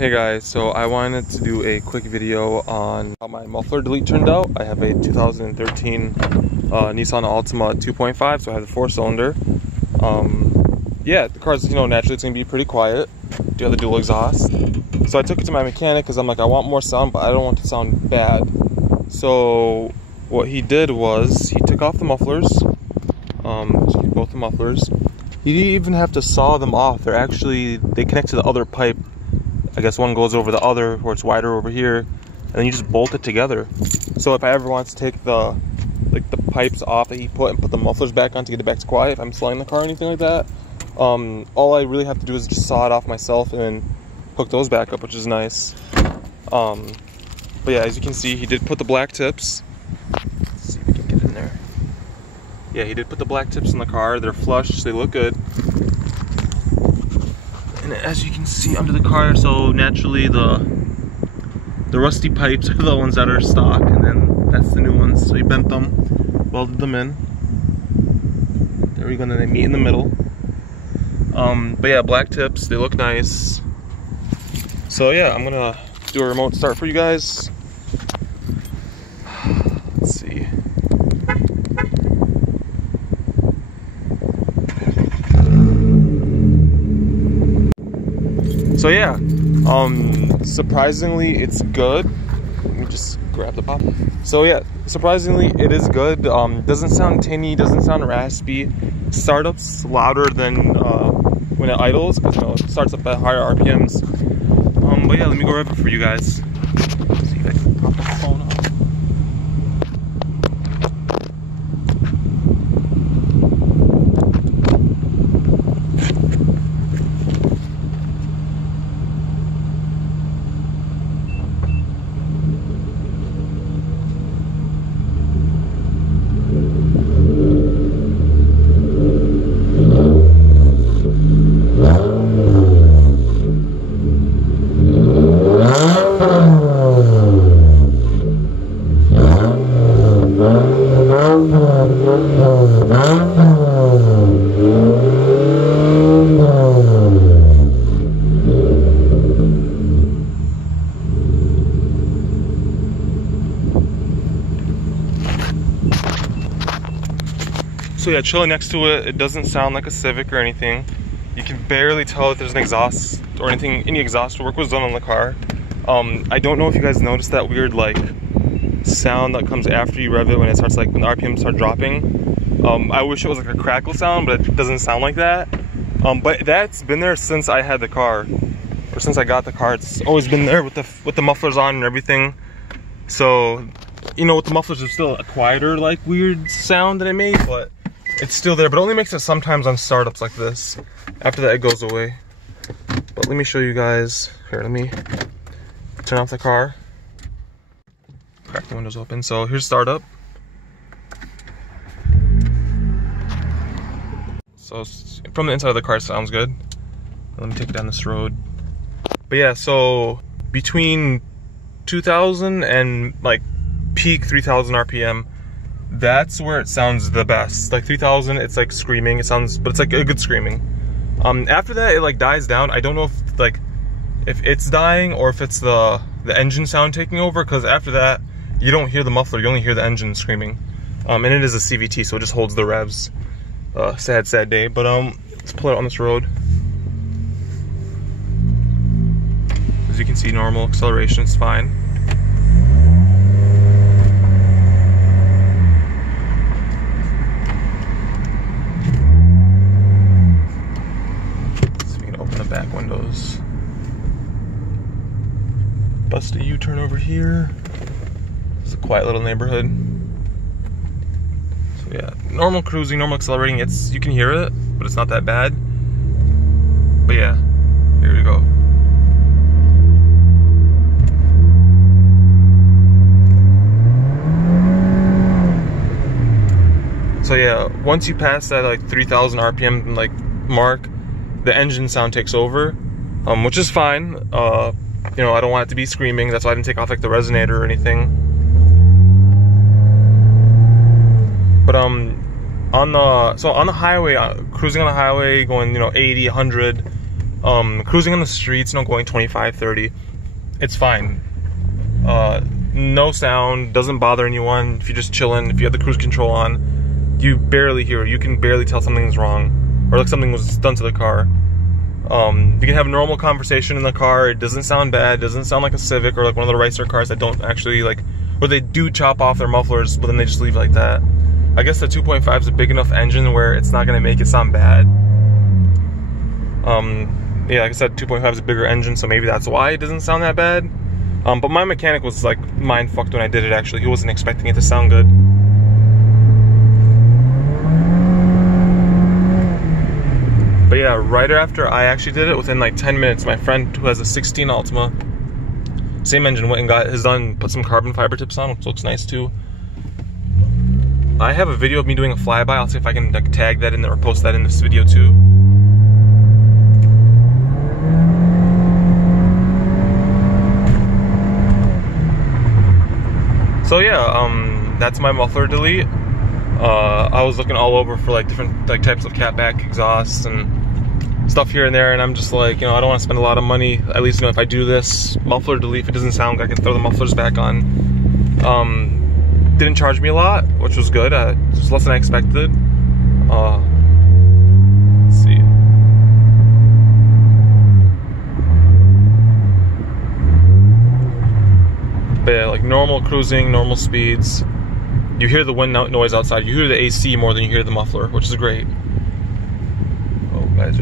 Hey guys, so I wanted to do a quick video on how my muffler delete turned out. I have a 2013 Nissan Altima 2.5, so I have the 4-cylinder. Yeah, the car's, naturally it's going to be pretty quiet. Do have the dual exhaust. So I took it to my mechanic because I'm like, I want more sound, but I don't want it to sound bad. So what he did was, he took off the mufflers, both the mufflers. You didn't even have to saw them off. They connect to the other pipe. I guess one goes over the other, where it's wider over here, and then you just bolt it together. So if I ever want to take the pipes off that he put and put the mufflers back on to get it back to quiet, if I'm selling the car or anything like that, all I really have to do is just saw it off myself and hook those back up, which is nice. But yeah, as you can see, he did put the black tips. Let's see if we can get in there. Yeah, he did put the black tips in the car. They're flush, so they look good. And as you can see under the car, so naturally the rusty pipes are the ones that are stock, and then that's the new ones. So he bent them, welded them in. There we go, and then they meet in the middle. But yeah, black tips, they look nice. So yeah, I'm gonna do a remote start for you guys. Let's see. So yeah, surprisingly it's good. Let me just grab the pop. So yeah, surprisingly it is good. Doesn't sound tinny, doesn't sound raspy. Startup's louder than when it idles, because it starts up at higher RPMs. But yeah, let me go rev it for you guys. See if I can pop the phone up. So yeah, chilling next to it, it doesn't sound like a Civic or anything. You can barely tell if there's an exhaust or anything, any exhaust work was done on the car. I don't know if you guys noticed that weird sound that comes after you rev it when it starts, when the RPMs start dropping. I wish it was like a crackle sound, but it doesn't sound like that. But that's been there since I had the car, or since I got the car. It's always been there with the mufflers on and everything. So, with the mufflers, there's still a quieter, weird sound that it made, but it's still there, but it only makes it sometimes on startups like this. After that, it goes away. But let me show you guys. Here, let me turn off the car. Crack the windows open. So here's startup. So from the inside of the car, it sounds good. Let me take it down this road. But yeah, so between 2000 and peak 3000 RPM, that's where it sounds the best. 3000, it's screaming. It sounds, but it's a good screaming. After that, it dies down. I don't know if it's dying or if it's the engine sound taking over, because after that, you don't hear the muffler. You only hear the engine screaming. And it is a CVT, so it just holds the revs. Sad day. But let's pull it on this road. As you can see, normal acceleration is fine. Back windows. Bust a U-turn over here. It's a quiet little neighborhood. So yeah, normal cruising, normal accelerating. You can hear it, but it's not that bad. But yeah, here we go. So yeah, once you pass that 3000 RPM mark, the engine sound takes over, which is fine. I don't want it to be screaming. That's why I didn't take off the resonator or anything. But on the highway, cruising on the highway, going 80, 100, Cruising on the streets, going 25, 30, it's fine. No sound, doesn't bother anyone. If you're just chilling, if you have the cruise control on, you barely hear it. You can barely tell something's wrong, or like something was done to the car. You can have a normal conversation in the car. It doesn't sound bad. It doesn't sound like a Civic or like one of the racer cars that don't actually like, where they do chop off their mufflers, but then they just leave it like that. I guess the 2.5 is a big enough engine where it's not gonna make it sound bad. Yeah, like I said, 2.5 is a bigger engine, so maybe that's why it doesn't sound that bad. But my mechanic was like mind fucked when I did it. Actually, he wasn't expecting it to sound good. But yeah, right after I actually did it, within like 10 minutes, my friend who has a 16 Altima, same engine, went and put some carbon fiber tips on, which looks nice too. I have a video of me doing a flyby. I'll see if I can like tag that in there or post that in this video too. So yeah, that's my muffler delete. I was looking all over for like different like types of catback exhausts and stuff here and there, and I'm just like, I don't want to spend a lot of money. At least, if I do this muffler delete, if it doesn't sound good, I can throw the mufflers back on. Didn't charge me a lot, which was good. Just less than I expected. Let's see. But yeah, like normal cruising, normal speeds. You hear the wind noise outside. You hear the AC more than you hear the muffler, which is great. Oh, guys.